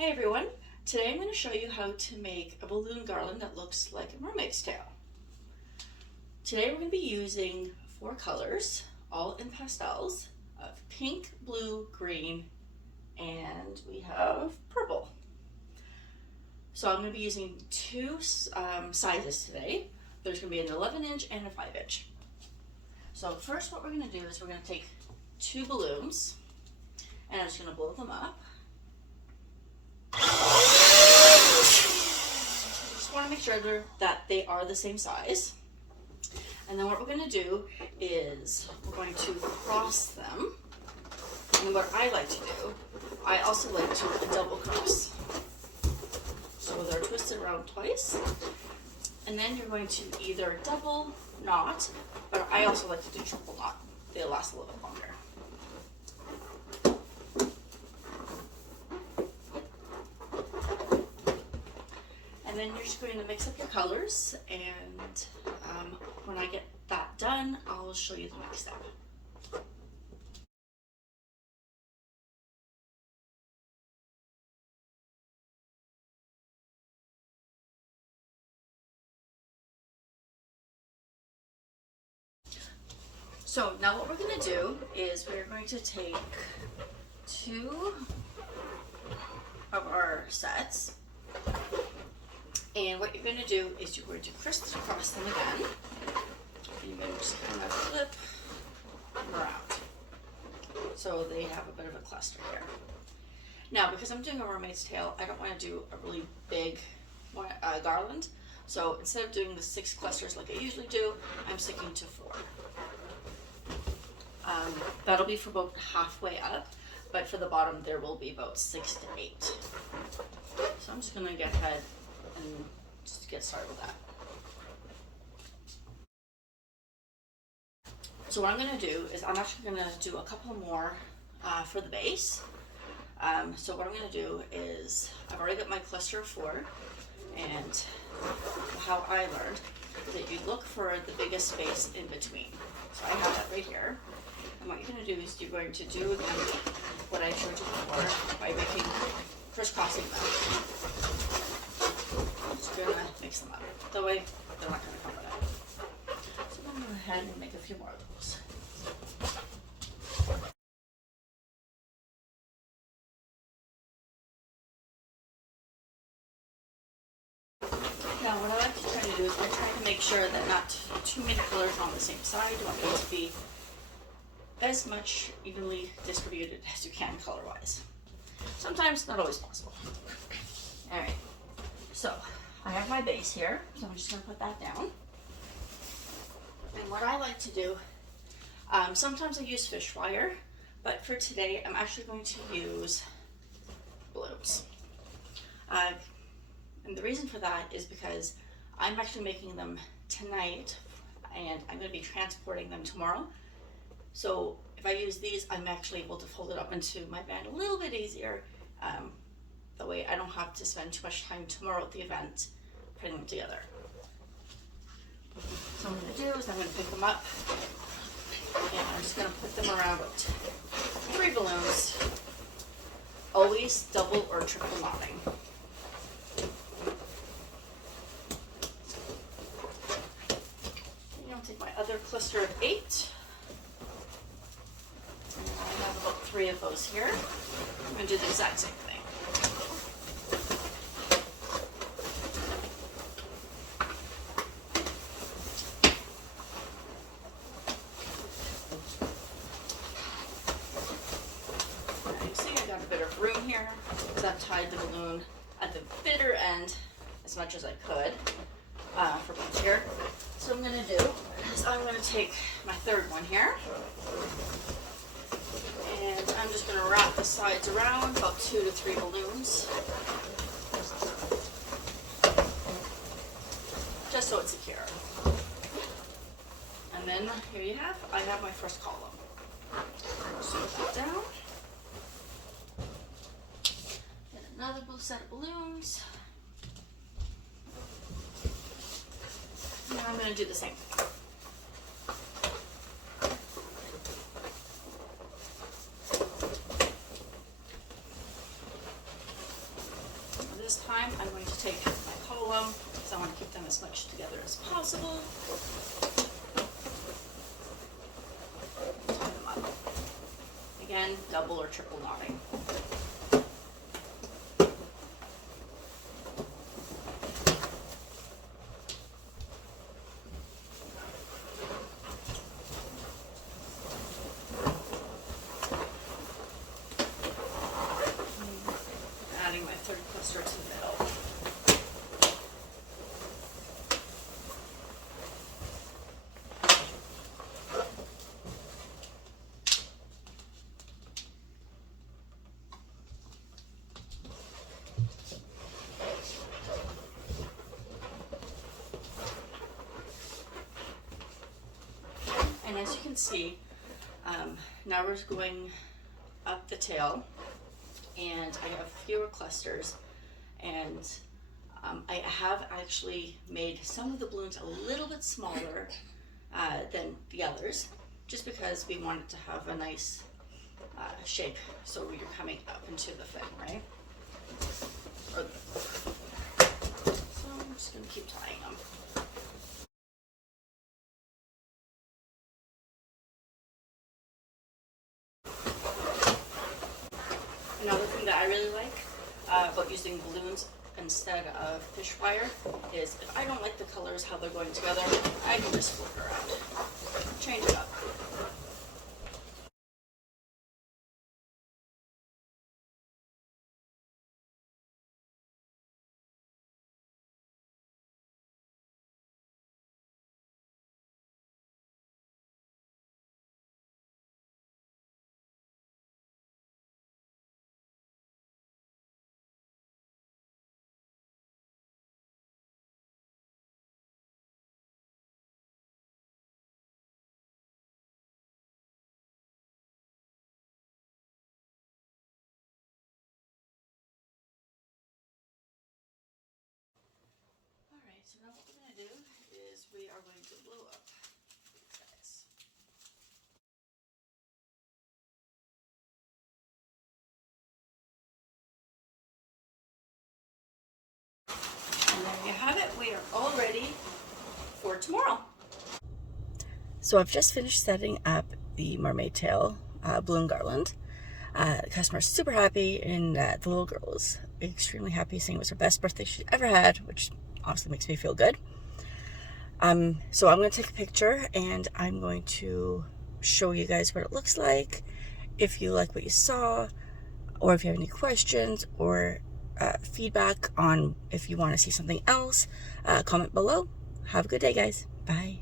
Hey everyone, today I'm going to show you how to make a balloon garland that looks like a mermaid's tail. Today we're going to be using 4 colors, all in pastels, of pink, blue, green, and we have purple. So I'm going to be using 2 sizes today. There's going to be an 11-inch and a 5-inch. So first what we're going to do is we're going to take 2 balloons and I'm just going to blow them up. Just want to make sure that they are the same size. And then what we're going to do is we're going to cross them. And what I like to do, I also like to double cross. So they're twisted around twice. And then you're going to either double knot, but I also like to do triple knot. They last a little bit longer. And then you're just going to mix up your colors, and when I get that done, I'll show you the next step. So now what we're going to do is we're going to take 2 of our sets. And what you're going to do is you're going to crisscross them again. And you're going to just kind of flip them around. So they have a bit of a cluster here. Now, because I'm doing a mermaid's tail, I don't want to do a really big garland. So instead of doing the 6 clusters like I usually do, I'm sticking to 4. That'll be for about halfway up, but for the bottom there will be about 6 to 8. So I'm just going to get ahead and just get started with that. So what I'm going to do is I'm actually going to do a couple more for the base. So what I'm going to do is I've already got my cluster of 4, and how I learned is that you look for the biggest space in between. So I have that right here. And what you're going to do is you're going to do again what I showed you before by making crisscrossing them. Just going to mix them up. That way they're not going to come out. So I'm going to go ahead and make a few more of those. Now what I like to try to do is I try to make sure that not too many colors are on the same side. You want them to be as much evenly distributed as you can color-wise. Sometimes not always possible. Alright, so I have my base here, so I'm just going to put that down. And what I like to do, sometimes I use fish wire, but for today I'm actually going to use balloons. And the reason for that is because I'm actually making them tonight and I'm going to be transporting them tomorrow. So if I use these, I'm actually able to fold it up into my band a little bit easier. That way I don't have to spend too much time tomorrow at the event putting them together. So what I'm going to do is I'm going to pick them up and I'm just going to put them around about 3 balloons. Always double or triple knotting. And I'll take my other cluster of 8. I have about 3 of those here. I'm going to do the exact same thing. Now you see I've got a bit of room here because I've tied the balloon at the bitter end as much as I could for both here. So what I'm going to do is I'm going to take my 3rd one here. And I'm just going to wrap the sides around, about 2 to 3 balloons, just so it's secure. And then here you have, I have my first column. Just put that down. Get another set of balloons. And I'm going to do the same thing. take my column because I want to keep them as much together as possible. Tie them up. Again, double or triple knotting. Adding my third cluster to the middle. And as you can see, now we're going up the tail, and I have fewer clusters, and I have actually made some of the balloons a little bit smaller than the others, just because we want it to have a nice shape, so you're coming up into the thing, right? So I'm just going to keep tying them. Another thing that I really like about using balloons instead of fish wire is if I don't like the colors, how they're going together, I can just flip it around, change it up. Alright, so now what we're going to do is we are going to glue up these guys. And there you have it. We are all ready for tomorrow. So I've just finished setting up the Mermaid Tail balloon garland. The customer's super happy, and the little girl is extremely happy, saying it was her best birthday she's ever had, which obviously makes me feel good. So I'm going to take a picture, and I'm going to show you guys what it looks like. If you like what you saw, or if you have any questions or feedback on if you want to see something else, comment below. Have a good day, guys. Bye.